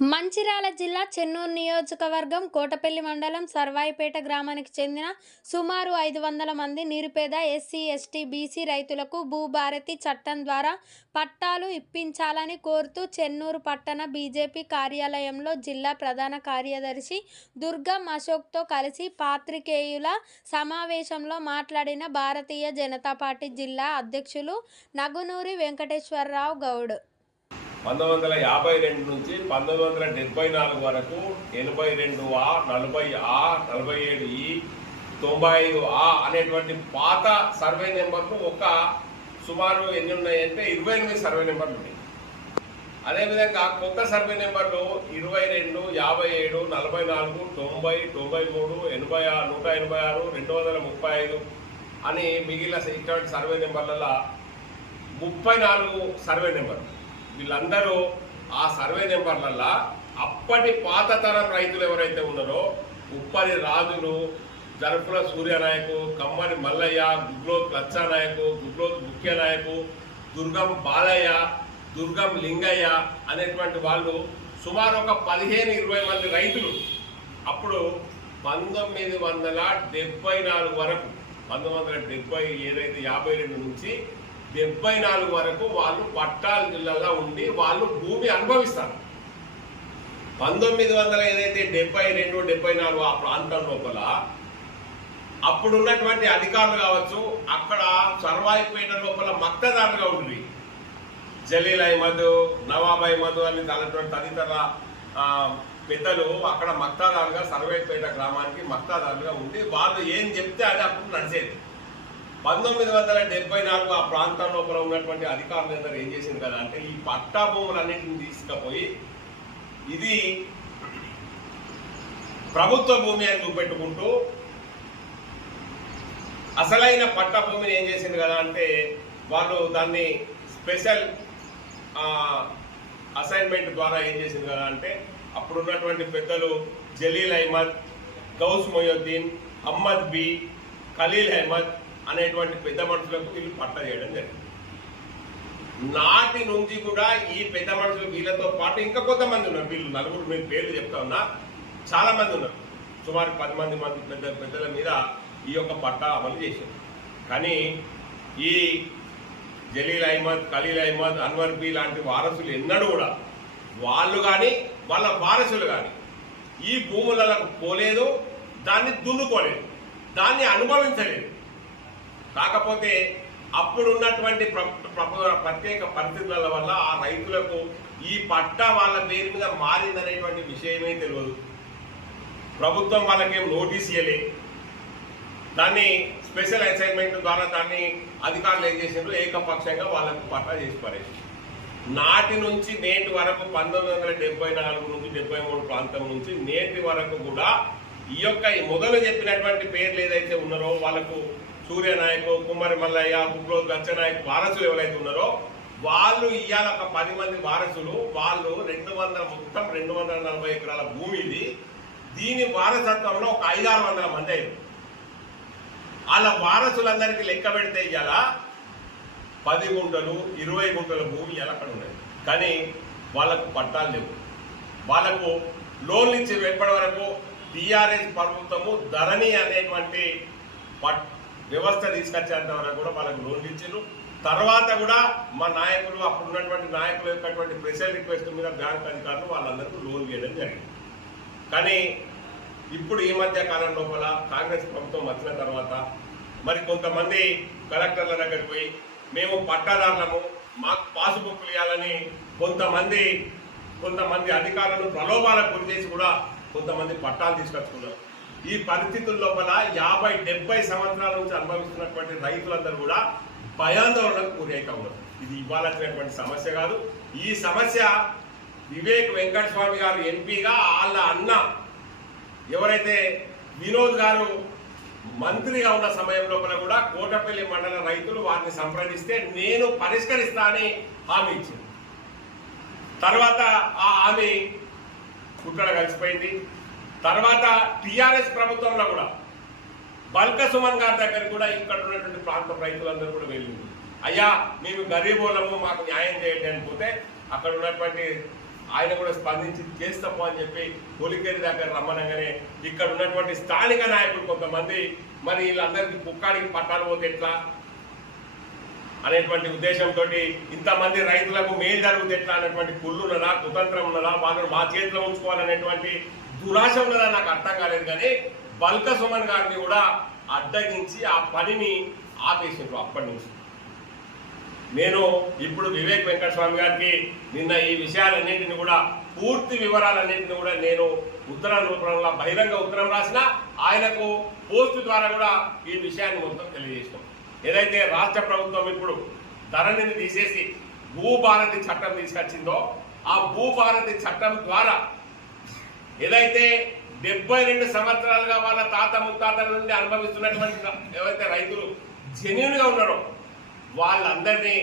మంచిర్యాల జిల్లా చెన్నూరు నియోజకవర్గం కోటపల్లి మండలం సర్వాయిపేట గ్రామానికి చెందిన సుమారు 500 మంది నిరుపేద ఎస్సీ ఎస్టీ బీసీ రైతులకు భూభారతి చట్టం ద్వారా పట్టాలు ఇప్పించాలని కోరుతూ చెన్నూరు పట్టణ బీజేపీ కార్యాలయంలో జిల్లా ప్రధాన కార్యదర్శి దుర్గం అశోక్తో కలిసి పాత్రికేయుల సమావేశంలో మాట్లాడిన భారతీయ జనతా పార్టీ జిల్లా అధ్యక్షులు నగునూరి వెంకటేశ్వరరావు గౌడ్. 1952 నుంచి 1974 వరకు 82A, 40A, 47E, 95A అనేటువంటి పాత సర్వే నెంబర్లు ఒక సుమారు ఎన్ని ఉన్నాయంటే 28 సర్వే నెంబర్లు ఉన్నాయి. అదేవిధంగా కొత్త సర్వే నెంబర్లు 22, 57, 44, 90, 93, 86, 186, 235 అని మిగిలిన ఇటువంటి సర్వే నెంబర్లలో 34 సర్వే నెంబర్లు. వీళ్ళందరూ ఆ సర్వే నెంబర్లల్లో అప్పటి పాత తరం రైతులు ఎవరైతే ఉన్నారో ఉప్పరి రాజులు, జరుపుల సూర్యనాయకు, కమ్మరి మల్లయ్య, గుగ్లోత్ లచ్చానాయకు, గుగ్లోత్ ముఖ్యనాయకు, దుర్గం బాలయ్య, దుర్గం లింగయ్య అనేటువంటి వాళ్ళు సుమారు ఒక 15-20 మంది రైతులు అప్పుడు 1974 వరకు 1970 ఏదైతే 52 నుంచి 74 వరకు వాళ్ళు పట్టాల జిల్లాలో ఉండి వాళ్ళు భూమి అనుభవిస్తారు. 1900 ఏదైతే 72, 74 ఆ ప్రాంతం లోపల అప్పుడున్నటువంటి అధికారులు కావచ్చు, అక్కడ సర్వాయిపేట లోపల మక్తదారులుగా ఉండి జలీల్ అహ్మద్, నవాబ్ అహ్మద్ అని తదితర పెద్దలు అక్కడ మక్తాదారులుగా సర్వాయిపేట గ్రామానికి మక్తాదారులుగా ఉండి వాళ్ళు ఏం చెప్తే అది అప్పుడు నడిచేది. 1974 ఆ ప్రాంతం లోపల ఉన్నటువంటి అధికారులు అందరూ ఏం చేసింది కదా అంటే ఈ పట్టా భూములన్నింటిని తీసుకుపోయి ఇది ప్రభుత్వ భూమి అని చూపెట్టుకుంటూ అసలైన పట్టా భూమిని ఏం చేసింది కదా అంటే వాళ్ళు దాన్ని స్పెషల్ అసైన్మెంట్ ద్వారా ఏం చేసింది కదా అంటే అప్పుడున్నటువంటి పెద్దలు జలీల్ అహ్మద్, గౌస్ మొయుద్దీన్, అహ్మద్ బి, ఖలీల్ అహ్మద్ అనేటువంటి పెద్ద మనుషులకు వీళ్ళు పట్టా చేయడం జరిగింది. నాటి నుంచి కూడా ఈ పెద్ద మనుషులు వీళ్ళతో పాటు ఇంకా కొంతమంది ఉన్నారు. వీళ్ళు నలుగురు మీరు పేర్లు చెప్తా ఉన్నా, చాలా మంది ఉన్నారు. సుమారు 10 మంది పెద్దల మీద ఈ యొక్క పట్టా అమలు చేశారు. కానీ ఈ జలీల్ అహ్మద్, ఖలీల్ అహ్మద్, అన్వర్ బి లాంటి వారసులు ఎన్నడూ కూడా వాళ్ళు కానీ వాళ్ళ వారసులు కానీ ఈ భూములకు పోలేదు, దాన్ని దున్నుకోలేదు, దాన్ని అనుభవించలేదు. కాకపోతే అప్పుడున్నటువంటి ప్రత్యేక పరిస్థితుల వల్ల ఆ రైతులకు ఈ పట్టా వాళ్ళ పేరు మీద మారిందనేటువంటి విషయమే తెలియదు. ప్రభుత్వం వాళ్ళకేం నోటీస్ ఇవ్వలే, దాన్ని స్పెషల్ అసైన్మెంట్ ద్వారా దాన్ని అధికారులు ఏం చేసిండ్రు ఏకపక్షంగా వాళ్ళకు పట్టా చేసి పడేసి నాటి నుంచి నేటి వరకు 1974 నుంచి 73 ప్రాంతం నుంచి నేటి వరకు కూడా ఈ యొక్క మొదలు చెప్పినటువంటి పేర్లు ఏదైతే ఉన్నారో వాళ్ళకు సూర్యనాయకు, కుమ్మరి మల్లయ్య, గుగ్లోత్ లచ్చనాయకు వారసులు ఎవరైతే ఉన్నారో వాళ్ళు ఇవాళ ఒక 10 మంది వారసులు వాళ్ళు 240 ఎకరాల భూమి ఇది. దీని వారసత్వంలో ఒక 500-600 మంది అయ్యారు. వాళ్ళ వారసులందరికీ లెక్క పెడితే ఇవాళ 10 గుంటలు 20 గుంటల భూమి ఇవాళ అక్కడ ఉన్నాయి. కానీ వాళ్ళకు పట్టాలు లేవు. వాళ్ళకు లోన్లు ఇచ్చి ఎప్పటి వరకు టీఆర్ఎస్ ప్రభుత్వము ధరణి అనేటువంటి వ్యవస్థ తీసుకొచ్చేంత వరకు కూడా వాళ్ళకు లోన్లు ఇచ్చారు. తర్వాత కూడా మా నాయకులు అప్పుడున్నటువంటి నాయకుల యొక్క స్పెషల్ రిక్వెస్ట్ మీద బ్యాంక్ అధికారులు వాళ్ళందరికీ లోన్ ఇవ్వడం జరిగింది. కానీ ఇప్పుడు ఈ మధ్య కాలం లోపల కాంగ్రెస్ ప్రభుత్వం వచ్చిన తర్వాత మరి కొంతమంది కలెక్టర్ల దగ్గరికి పోయి మేము పట్టాదారులము, మాకు పాసుబుక్లు ఇవ్వాలని కొంతమంది అధికారులను ప్రలోభాలకు గురి చేసి కూడా కొంతమంది పట్టాలు తీసుకొచ్చుకున్నారు. ఈ పరిస్థితుల లోపల 50-70 సంవత్సరాల నుంచి అనుభవిస్తున్నటువంటి రైతులందరూ కూడా భయాందోళనకు గురి అవుతా ఉన్నారు. ఇది ఇవ్వాల్సినటువంటి సమస్య కాదు. ఈ సమస్య వివేక్ వెంకటస్వామి గారు ఎంపీగా వాళ్ళ అన్న ఎవరైతే వినోద్ గారు మంత్రిగా ఉన్న సమయం లోపల కూడా కోటపల్లి మండల రైతులు వారిని సంప్రదిస్తే నేను పరిష్కరిస్తా అని హామీ ఇచ్చింది. తర్వాత ఆ హామీ కుట్ర కలిసిపోయింది. తర్వాత టీఆర్ఎస్ ప్రభుత్వంలో కూడా బల్క సుమన్ గారి దగ్గర కూడా ఇక్కడ ఉన్నటువంటి ప్రాంత రైతులందరూ కూడా వెళ్ళింది. అయ్యా మేము గరీబోళ్ళము, మాకు న్యాయం చేయండి అని పోతే అక్కడ ఉన్నటువంటి ఆయన కూడా స్పందించి చేస్తాము అని చెప్పి పులికేరి దగ్గర రమ్మనగానే ఇక్కడ ఉన్నటువంటి స్థానిక నాయకులు కొంతమంది మరి వీళ్ళందరికీ కుక్కాడికి పట్టాలు పోతే ఎట్లా అనేటువంటి ఉద్దేశంతో ఇంతమంది రైతులకు మేలు జరుగుతుంది ఎట్లా అనేటువంటి కుళ్ళు ఉన్నదా, కుతంత్రం ఉన్నదా, వాళ్ళని మా చేతిలో ఉంచుకోవాలనేటువంటి దురాశ ఉన్నదా నాకు అర్థం కాలేదు. కానీ బల్క సుమన్ గారిని కూడా అడ్డగించి ఆ పనిని ఆపేసిండ్రు. అప్పటి నుంచి నేను ఇప్పుడు వివేక్ వెంకటస్వామి గారికి నిన్న ఈ విషయాలన్నింటినీ కూడా పూర్తి వివరాలన్నింటినీ కూడా నేను ఉత్తరం రూపంలో బహిరంగ ఉత్తరం రాసిన ఆయనకు పోస్ట్ ద్వారా కూడా ఈ విషయాన్ని మొత్తం తెలియజేసినాం. ఏదైతే రాష్ట్ర ప్రభుత్వం ఇప్పుడు ధరణిని తీసేసి భూభారతి చట్టం తీసుకొచ్చిందో ఆ భూభారతి చట్టం ద్వారా ఏదైతే 72 సంవత్సరాలుగా వాళ్ళ తాత ముత్తాతల నుండి అనుభవిస్తున్నటువంటి ఏవైతే రైతులు జెన్యూన్ గా ఉన్నారో వాళ్ళందరినీ